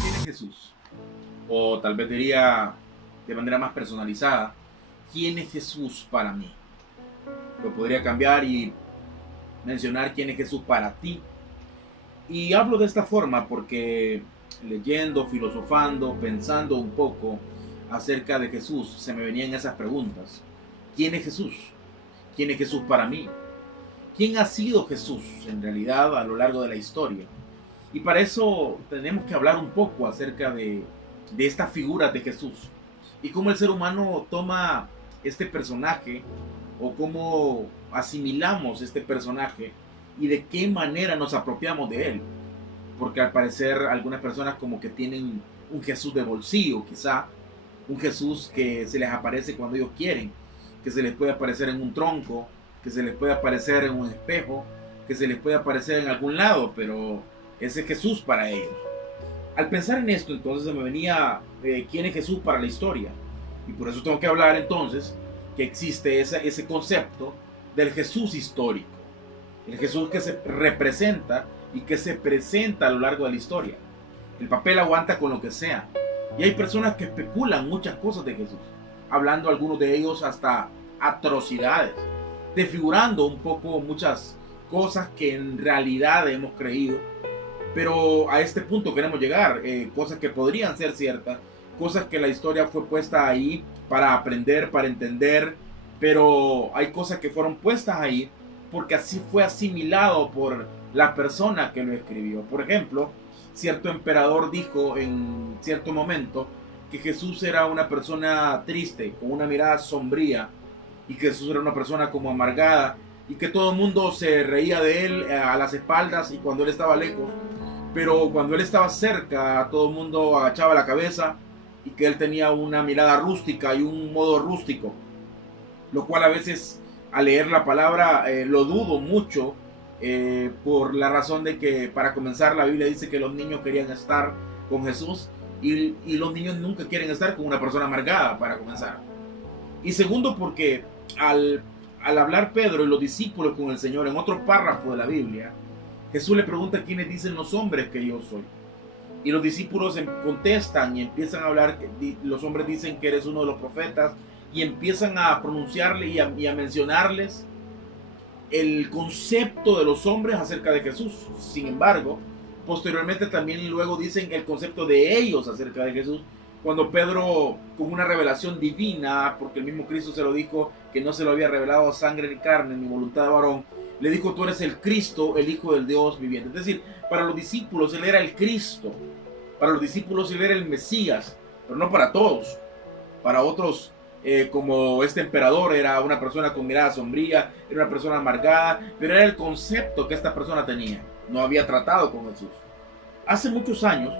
¿Quién es Jesús? O tal vez diría de manera más personalizada, ¿quién es Jesús para mí? Lo podría cambiar y mencionar quién es Jesús para ti. Y hablo de esta forma porque leyendo, filosofando, pensando un poco acerca de Jesús, se me venían esas preguntas. ¿Quién es Jesús? ¿Quién es Jesús para mí? ¿Quién ha sido Jesús en realidad a lo largo de la historia? Y para eso tenemos que hablar un poco acerca de esta figura de Jesús y cómo el ser humano toma este personaje o cómo asimilamos este personaje y de qué manera nos apropiamos de él. Porque al parecer algunas personas como que tienen un Jesús de bolsillo, quizá un Jesús que se les aparece cuando ellos quieren, que se les puede aparecer en un tronco, que se les puede aparecer en un espejo, que se les puede aparecer en algún lado, pero ese es Jesús para ellos. Al pensar en esto, entonces se me venía quién es Jesús para la historia. Y por eso tengo que hablar entonces que existe ese concepto del Jesús histórico. El Jesús que se representa y que se presenta a lo largo de la historia. El papel aguanta con lo que sea. Y hay personas que especulan muchas cosas de Jesús, hablando algunos de ellos hasta atrocidades, desfigurando un poco muchas cosas que en realidad hemos creído. Pero a este punto queremos llegar, cosas que podrían ser ciertas, cosas que la historia fue puesta ahí para aprender, para entender, pero hay cosas que fueron puestas ahí porque así fue asimilado por la persona que lo escribió. Por ejemplo, cierto emperador dijo en cierto momento que Jesús era una persona triste, con una mirada sombría, y que Jesús era una persona como amargada, y que todo el mundo se reía de él a las espaldas y cuando él estaba lejos, pero cuando él estaba cerca todo el mundo agachaba la cabeza, y que él tenía una mirada rústica y un modo rústico, lo cual a veces al leer la palabra lo dudo mucho, por la razón de que para comenzar la Biblia dice que los niños querían estar con Jesús y los niños nunca quieren estar con una persona amargada para comenzar. Y segundo porque al hablar Pedro y los discípulos con el Señor en otro párrafo de la Biblia, Jesús le pregunta quiénes dicen los hombres que yo soy. Y los discípulos contestan y empiezan a hablar, los hombres dicen que eres uno de los profetas, y empiezan a pronunciarle y a mencionarles el concepto de los hombres acerca de Jesús. Sin embargo, posteriormente también luego dicen el concepto de ellos acerca de Jesús, cuando Pedro, con una revelación divina, porque el mismo Cristo se lo dijo, que no se lo había revelado a sangre ni carne ni voluntad de varón, le dijo: tú eres el Cristo, el Hijo del Dios viviente. Es decir, para los discípulos él era el Cristo, para los discípulos él era el Mesías, pero no para todos. Para otros, como este emperador, era una persona con mirada sombría, era una persona amargada, pero era el concepto que esta persona tenía. No había tratado con Jesús. Hace muchos años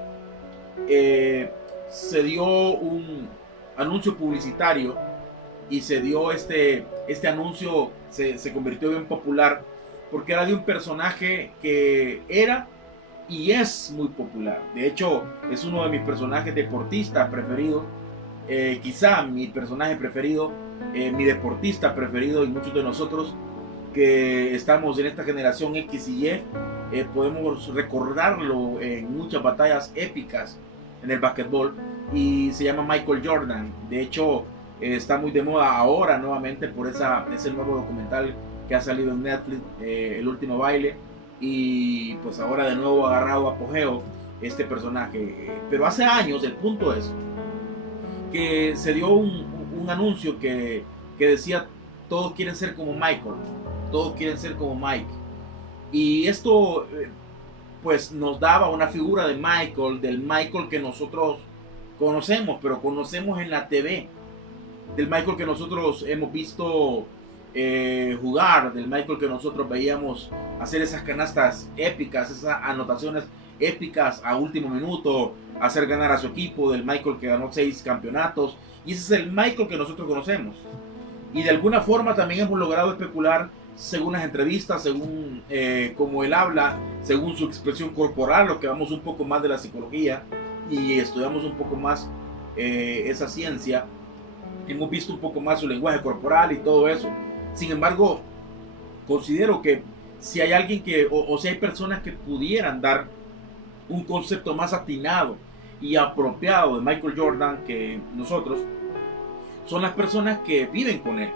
se dio un anuncio publicitario y se dio este anuncio, se convirtió bien popular porque era de un personaje que era y es muy popular. De hecho, es uno de mis personajes deportistas preferidos, quizá mi personaje preferido, mi deportista preferido, y muchos de nosotros que estamos en esta generación X y Y, podemos recordarlo en muchas batallas épicas en el básquetbol, y se llama Michael Jordan. De hecho, está muy de moda ahora nuevamente por ese nuevo documental que ha salido en Netflix, El Último Baile, y pues ahora de nuevo ha agarrado apogeo este personaje. Pero hace años, el punto es que se dio un anuncio que decía: todos quieren ser como Michael, todos quieren ser como Mike. Y esto pues nos daba una figura de Michael, del Michael que nosotros conocemos, pero conocemos en la TV, del Michael que nosotros hemos visto jugar, del Michael que nosotros veíamos hacer esas canastas épicas, esas anotaciones épicas a último minuto, hacer ganar a su equipo, del Michael que ganó 6 campeonatos, y ese es el Michael que nosotros conocemos. Y de alguna forma también hemos logrado especular, según las entrevistas, según cómo él habla, según su expresión corporal, lo que vamos un poco más de la psicología y estudiamos un poco más esa ciencia, hemos visto un poco más su lenguaje corporal y todo eso. Sin embargo, considero que si hay alguien que, o si hay personas que pudieran dar un concepto más atinado y apropiado de Michael Jordan que nosotros, son las personas que viven con él,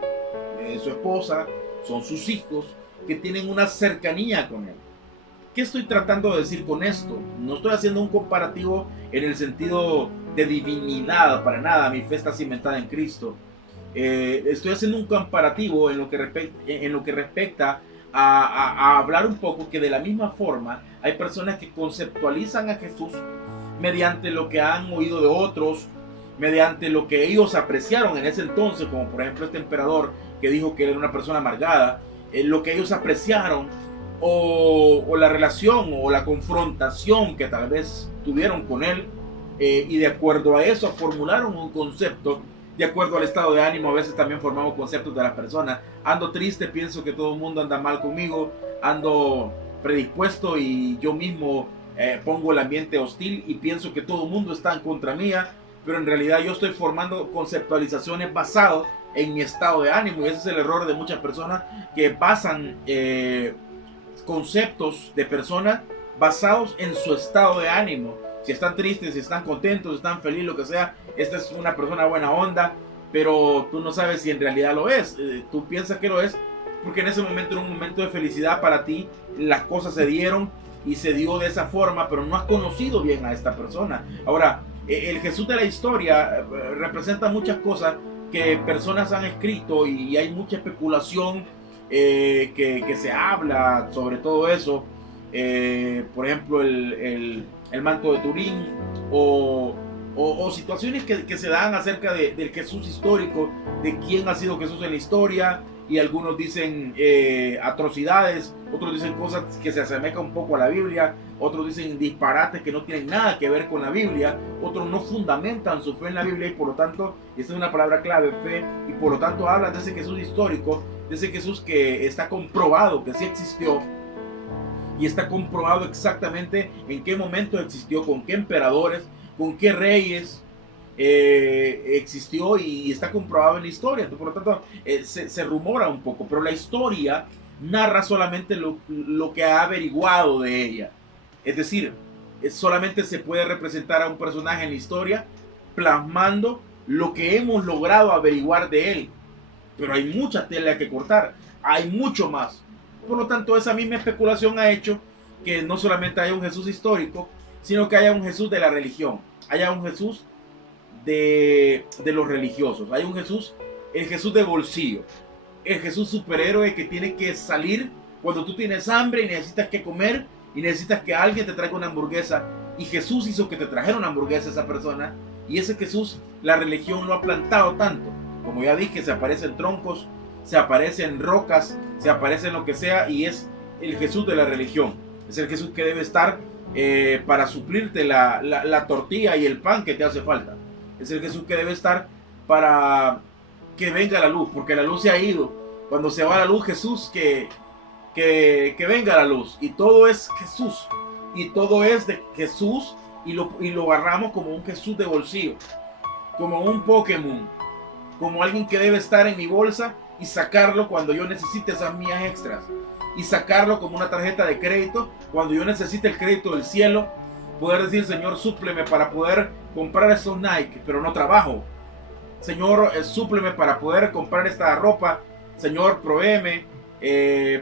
su esposa, son sus hijos, que tienen una cercanía con él. ¿Qué estoy tratando de decir con esto? No estoy haciendo un comparativo en el sentido de divinidad, para nada, mi fe está cimentada en Cristo. Estoy haciendo un comparativo en lo que respecta a hablar un poco que de la misma forma hay personas que conceptualizan a Jesús mediante lo que han oído de otros, mediante lo que ellos apreciaron en ese entonces, como por ejemplo este emperador que dijo que era una persona amargada, lo que ellos apreciaron, o la relación o la confrontación que tal vez tuvieron con él, y de acuerdo a eso formularon un concepto, de acuerdo al estado de ánimo. A veces también formamos conceptos de las personas. Ando triste, pienso que todo el mundo anda mal conmigo, ando predispuesto y yo mismo pongo el ambiente hostil y pienso que todo el mundo está en contra mía, pero en realidad yo estoy formando conceptualizaciones basadas en mi estado de ánimo, y ese es el error de muchas personas que basan conceptos de personas basados en su estado de ánimo. Si están tristes, si están contentos, si están felices, lo que sea, esta es una persona buena onda, pero tú no sabes si en realidad lo es. Tú piensas que lo es porque en ese momento era un momento de felicidad para ti, las cosas se dieron y se dio de esa forma, pero no has conocido bien a esta persona. Ahora, el Jesús de la historia representa muchas cosas que personas han escrito, y hay mucha especulación que se habla sobre todo eso. Por ejemplo, el manto de Turín, o situaciones que se dan acerca del Jesús histórico, de quién ha sido Jesús en la historia, y algunos dicen atrocidades, otros dicen cosas que se asemejan un poco a la Biblia, otros dicen disparates que no tienen nada que ver con la Biblia, otros no fundamentan su fe en la Biblia, y por lo tanto, esta es una palabra clave, fe, y por lo tanto hablan de ese Jesús histórico, de ese Jesús que está comprobado que sí existió, y está comprobado exactamente en qué momento existió, con qué emperadores, con qué reyes existió, y está comprobado en la historia. Entonces, por lo tanto, se rumora un poco, pero la historia narra solamente lo que ha averiguado de ella. Es decir, solamente se puede representar a un personaje en la historia plasmando lo que hemos logrado averiguar de él. Pero hay mucha tela que cortar, hay mucho más. Por lo tanto, esa misma especulación ha hecho que no solamente haya un Jesús histórico, sino que haya un Jesús de la religión, haya un Jesús de los religiosos, hay un Jesús, el Jesús de bolsillo, el Jesús superhéroe que tiene que salir cuando tú tienes hambre y necesitas que comer y necesitas que alguien te traiga una hamburguesa, y Jesús hizo que te trajera una hamburguesa a esa persona. Y ese Jesús, la religión lo ha plantado tanto, como ya dije, se aparece en troncos, se aparece en rocas, se aparece en lo que sea, y es el Jesús de la religión. Es el Jesús que debe estar para suplirte la tortilla y el pan que te hace falta. Es el Jesús que debe estar para que venga la luz, porque la luz se ha ido. Cuando se va la luz, Jesús, que venga la luz. Y todo es Jesús, y todo es de Jesús, y lo agarramos como un Jesús de bolsillo, como un Pokémon, como alguien que debe estar en mi bolsa y sacarlo cuando yo necesite esas mías extras, y sacarlo como una tarjeta de crédito cuando yo necesite el crédito del cielo, poder decir: Señor, súpleme para poder comprar esos Nike, pero no trabajo. Señor, súpleme para poder comprar esta ropa. Señor, provéeme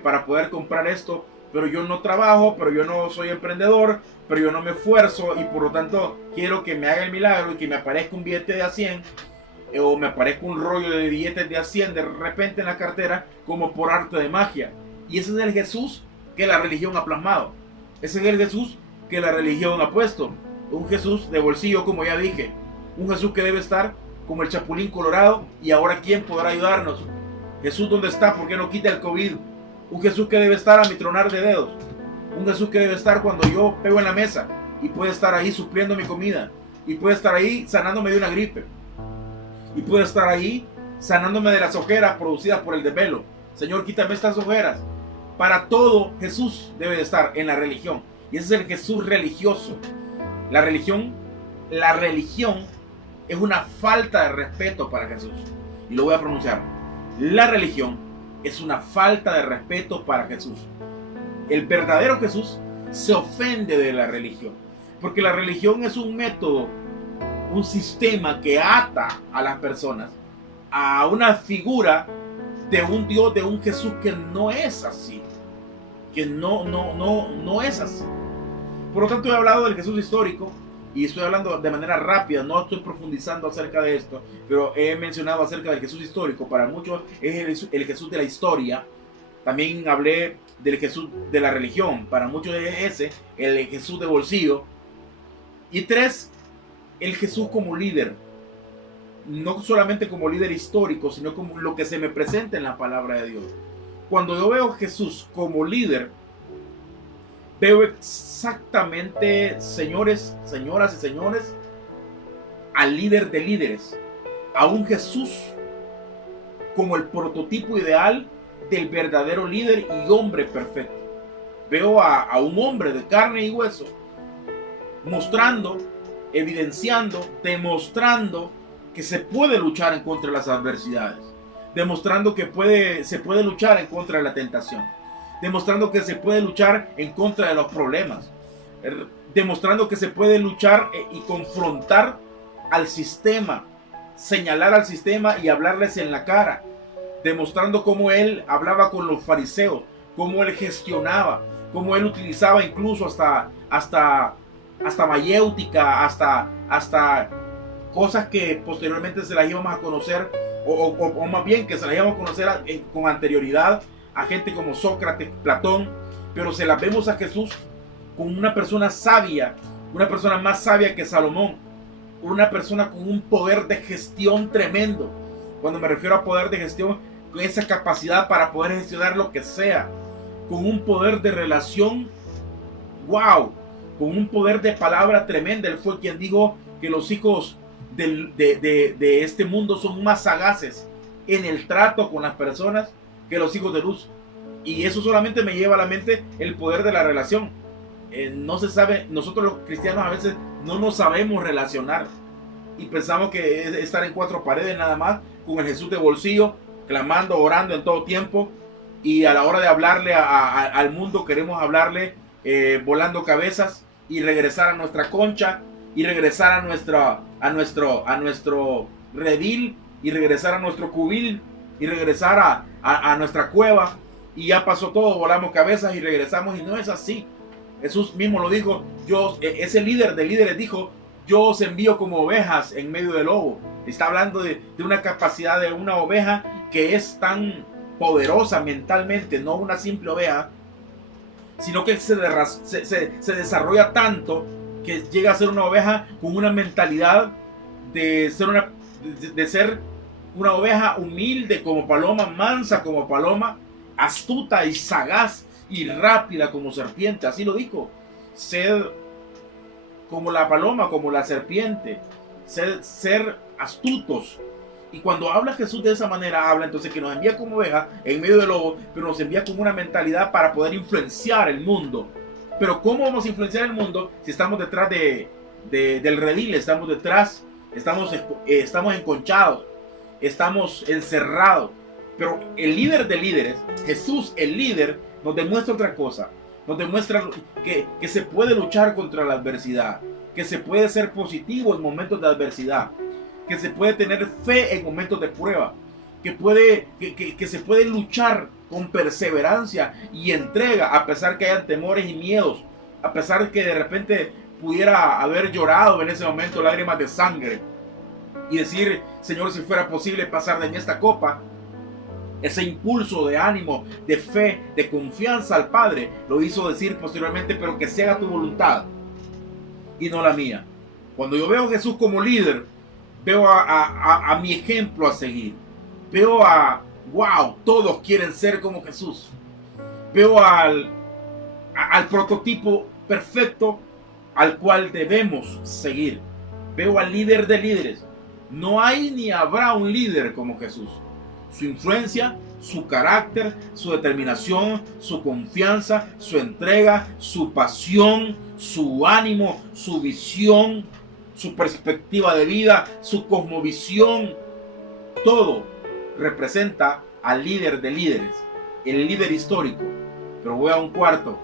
para poder comprar esto, pero yo no trabajo, pero yo no soy emprendedor, pero yo no me esfuerzo, y por lo tanto quiero que me haga el milagro y que me aparezca un billete de A100, o me aparezca un rollo de billetes de A100 de repente en la cartera, como por arte de magia. Y ese es el Jesús que la religión ha plasmado. Ese es el Jesús que la religión ha puesto. Un Jesús de bolsillo, como ya dije. Un Jesús que debe estar como el Chapulín Colorado. Y ahora, ¿quién podrá ayudarnos? Jesús, ¿dónde está? ¿Por qué no quita el COVID? Un Jesús que debe estar a mi tronar de dedos. Un Jesús que debe estar cuando yo pego en la mesa y puede estar ahí supliendo mi comida, y puede estar ahí sanándome de una gripe, y puede estar ahí sanándome de las ojeras producidas por el desvelo. Señor, quítame estas ojeras. Para todo Jesús debe de estar en la religión, y ese es el Jesús religioso. La religión es una falta de respeto para Jesús, y lo voy a pronunciar. La religión es una falta de respeto para Jesús. El verdadero Jesús se ofende de la religión, porque la religión es un método, un sistema que ata a las personas a una figura de un Dios, de un Jesús que no es así, que no es así. Por lo tanto, he hablado del Jesús histórico y estoy hablando de manera rápida, no estoy profundizando acerca de esto, pero he mencionado acerca del Jesús histórico. Para muchos es el Jesús de la historia. También hablé del Jesús de la religión. Para muchos es ese, el Jesús de bolsillo. Y 3, el Jesús como líder. No solamente como líder histórico, sino como lo que se me presenta en la palabra de Dios. Cuando yo veo a Jesús como líder, veo exactamente, señores, señoras y señores, al líder de líderes, a un Jesús como el prototipo ideal del verdadero líder y hombre perfecto. Veo a un hombre de carne y hueso, mostrando, evidenciando, demostrando que se puede luchar en contra de las adversidades, demostrando que se puede luchar en contra de la tentación, demostrando que se puede luchar en contra de los problemas, demostrando que se puede luchar y confrontar al sistema, señalar al sistema y hablarles en la cara, demostrando cómo él hablaba con los fariseos, cómo él gestionaba, cómo él utilizaba incluso hasta mayéutica, hasta cosas que posteriormente se las íbamos a conocer, o más bien que se las íbamos a conocer con anterioridad a gente como Sócrates, Platón, pero se las vemos a Jesús como una persona sabia, una persona más sabia que Salomón, una persona con un poder de gestión tremendo. Cuando me refiero a poder de gestión, con esa capacidad para poder gestionar lo que sea, con un poder de relación, wow, con un poder de palabra tremenda. Él fue quien dijo que los hijos de este mundo son más sagaces en el trato con las personas que los hijos de luz. Y eso solamente me lleva a la mente el poder de la relación. No se sabe, nosotros los cristianos a veces no nos sabemos relacionar y pensamos que es estar en 4 paredes nada más, con el Jesús de bolsillo, clamando, orando en todo tiempo, y a la hora de hablarle al mundo queremos hablarle volando cabezas y regresar a nuestra concha y regresar a nuestro redil y regresar a nuestro cubil y regresar a nuestra cueva, y ya pasó todo, volamos cabezas y regresamos. Y no es así. Jesús mismo lo dijo. Ese líder de líderes dijo: yo os envío como ovejas en medio del lobo. Está hablando de una capacidad de una oveja que es tan poderosa mentalmente, no una simple oveja, sino que se desarrolla tanto que llega a ser una oveja con una mentalidad de ser una oveja humilde como paloma, mansa como paloma, astuta y sagaz y rápida como serpiente. Así lo dijo: sed como la paloma, como la serpiente, ser astutos. Y cuando habla Jesús de esa manera, habla entonces que nos envía como oveja en medio del lobo, pero nos envía con una mentalidad para poder influenciar el mundo. Pero ¿cómo vamos a influenciar el mundo si estamos detrás del redil? Estamos detrás, estamos enconchados, estamos encerrados. Pero el líder de líderes, Jesús el líder, nos demuestra otra cosa. Nos demuestra que se puede luchar contra la adversidad, que se puede ser positivo en momentos de adversidad, que se puede tener fe en momentos de prueba, que se puede luchar con perseverancia y entrega a pesar que hayan temores y miedos, a pesar que de repente pudiera haber llorado en ese momento lágrimas de sangre y decir: Señor, si fuera posible pasar de mí esta copa. Ese impulso de ánimo, de fe, de confianza al Padre lo hizo decir posteriormente: pero que se haga tu voluntad y no la mía. Cuando yo veo a Jesús como líder, veo a mi ejemplo a seguir. Veo wow, todos quieren ser como Jesús. Veo al al prototipo perfecto al cual debemos seguir. Veo al líder de líderes. No hay ni habrá un líder como Jesús. Su influencia, su carácter, su determinación, su confianza, su entrega, su pasión, su ánimo, su visión, su perspectiva de vida, su cosmovisión, todo representa al líder de líderes, el líder histórico. Pero voy a un cuarto.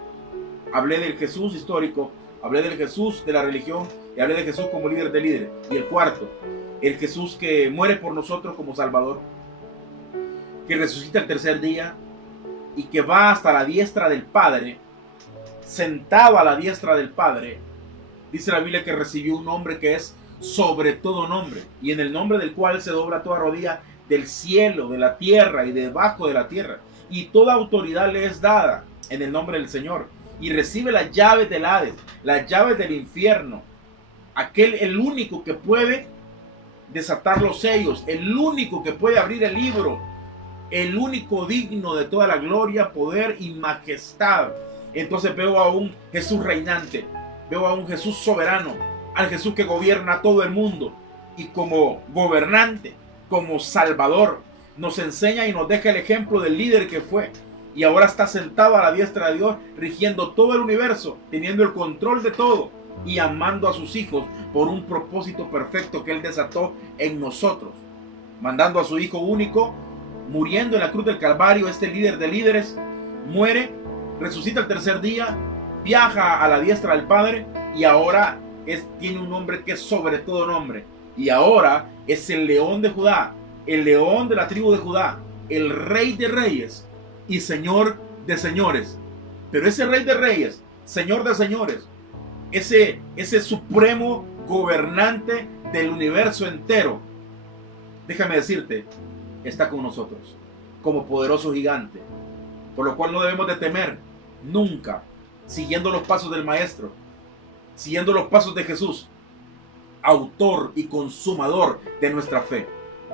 Hablé del Jesús histórico, hablé del Jesús de la religión y hablé de Jesús como líder de líderes. Y el cuarto, el Jesús que muere por nosotros como Salvador, que resucita el tercer día y que va hasta la diestra del Padre, sentado a la diestra del Padre. Dice la Biblia que recibió un nombre que es sobre todo nombre, y en el nombre del cual se dobla toda rodilla del cielo, de la tierra y debajo de la tierra, y toda autoridad le es dada en el nombre del Señor, y recibe las llaves del Hades, las llaves del infierno. El único que puede desatar los sellos, el único que puede abrir el libro, el único digno de toda la gloria, poder y majestad. Entonces veo a un Jesús reinante, veo a un Jesús soberano, al Jesús que gobierna todo el mundo, y como gobernante, como salvador, nos enseña y nos deja el ejemplo del líder que fue, y ahora está sentado a la diestra de Dios, rigiendo todo el universo, teniendo el control de todo y amando a sus hijos por un propósito perfecto que Él desató en nosotros, mandando a su Hijo único, muriendo en la cruz del Calvario. Este líder de líderes muere, resucita el tercer día, viaja a la diestra del Padre, y ahora tiene un nombre que es sobre todo nombre, y ahora es el León de Judá, el león de la tribu de Judá, el Rey de reyes y Señor de señores. Pero ese Rey de reyes, Señor de señores, ese supremo gobernante del universo entero, déjame decirte, está con nosotros como poderoso gigante, por lo cual no debemos de temer nunca, siguiendo los pasos del Maestro, siguiendo los pasos de Jesús, autor y consumador de nuestra fe.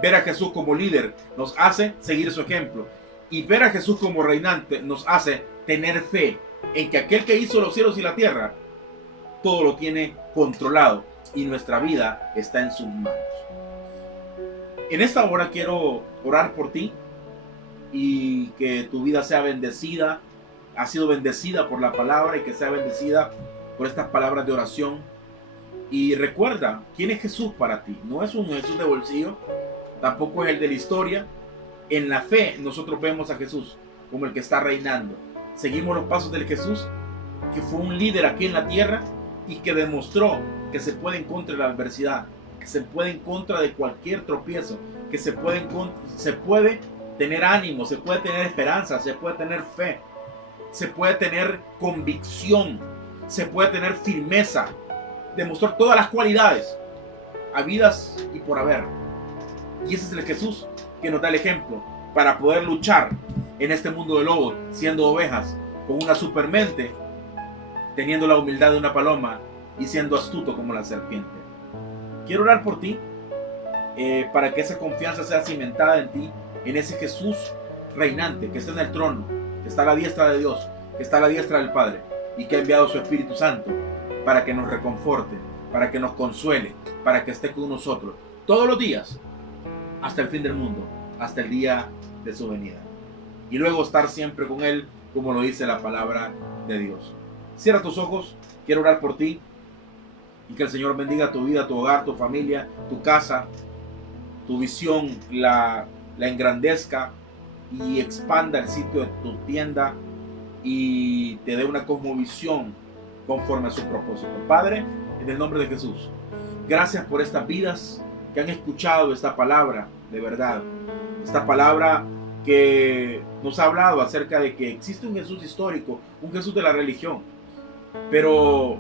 Ver a Jesús como líder nos hace seguir su ejemplo, y ver a Jesús como reinante nos hace tener fe en que aquel que hizo los cielos y la tierra todo lo tiene controlado, y nuestra vida está en sus manos. En esta hora quiero orar por ti y que tu vida sea bendecida, ha sido bendecida por la palabra, y que sea bendecida por estas palabras de oración. Y recuerda, ¿quién es Jesús para ti? No es un Jesús de bolsillo, tampoco es el de la historia. En la fe nosotros vemos a Jesús como el que está reinando. Seguimos los pasos del Jesús que fue un líder aquí en la tierra y que demostró que se puede en contra de la adversidad, que se puede en contra de cualquier tropiezo, que se puede tener ánimo, se puede tener esperanza, se puede tener fe, se puede tener convicción, se puede tener firmeza. Demostró todas las cualidades habidas y por haber. Y ese es el Jesús que nos da el ejemplo para poder luchar en este mundo de lobos, siendo ovejas, con una supermente, teniendo la humildad de una paloma y siendo astuto como la serpiente. Quiero orar por ti, para que esa confianza sea cimentada en ti, en ese Jesús reinante que está en el trono, que está a la diestra de Dios, que está a la diestra del Padre, y que ha enviado su Espíritu Santo para que nos reconforte, para que nos consuele, para que esté con nosotros todos los días hasta el fin del mundo, hasta el día de su venida, y luego estar siempre con Él, como lo dice la palabra de Dios. Cierra tus ojos, quiero orar por ti, y que el Señor bendiga tu vida, tu hogar, tu familia, tu casa, tu visión, la engrandezca y expanda el sitio de tu tienda y te dé una cosmovisión conforme a su propósito. Padre, en el nombre de Jesús, gracias por estas vidas que han escuchado esta palabra de verdad, esta palabra que nos ha hablado acerca de que existe un Jesús histórico, un Jesús de la religión, pero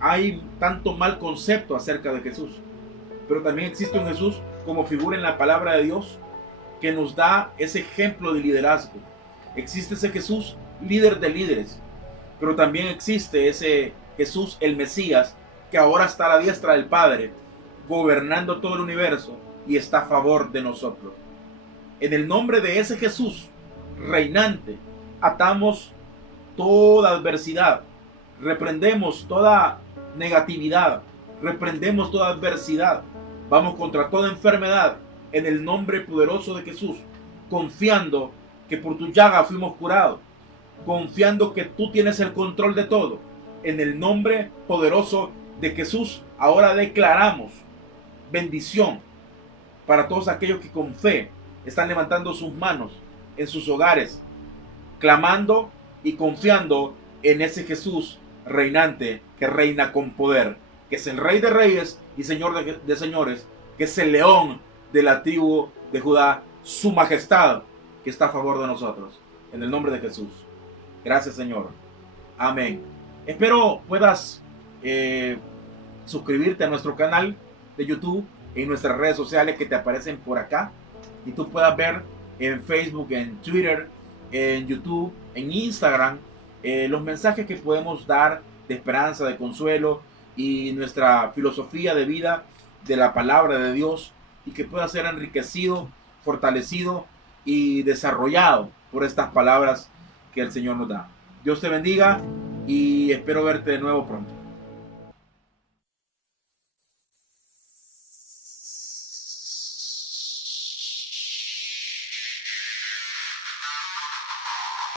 hay tanto mal concepto acerca de Jesús. Pero también existe un Jesús como figura en la palabra de Dios que nos da ese ejemplo de liderazgo. Existe ese Jesús líder de líderes, pero también existe ese Jesús el Mesías que ahora está a la diestra del Padre, gobernando todo el universo y está a favor de nosotros. En el nombre de ese Jesús reinante, atamos toda adversidad, reprendemos toda negatividad, reprendemos toda adversidad, vamos contra toda enfermedad en el nombre poderoso de Jesús, confiando que por tu llaga fuimos curados, confiando que tú tienes el control de todo. En el nombre poderoso de Jesús, ahora declaramos bendición para todos aquellos que con fe están levantando sus manos en sus hogares, clamando y confiando en ese Jesús reinante que reina con poder, que es el Rey de Reyes y Señor de Señores, que es el León de la tribu de Judá, su majestad, que está a favor de nosotros. En el nombre de Jesús. Gracias, Señor. Amén. Espero puedas suscribirte a nuestro canal de YouTube, en nuestras redes sociales que te aparecen por acá, y tú puedas ver en Facebook, en Twitter, en YouTube, en Instagram, los mensajes que podemos dar de esperanza, de consuelo, y nuestra filosofía de vida de la palabra de Dios, y que pueda ser enriquecido, fortalecido y desarrollado por estas palabras que el Señor nos da. Dios te bendiga y espero verte de nuevo pronto.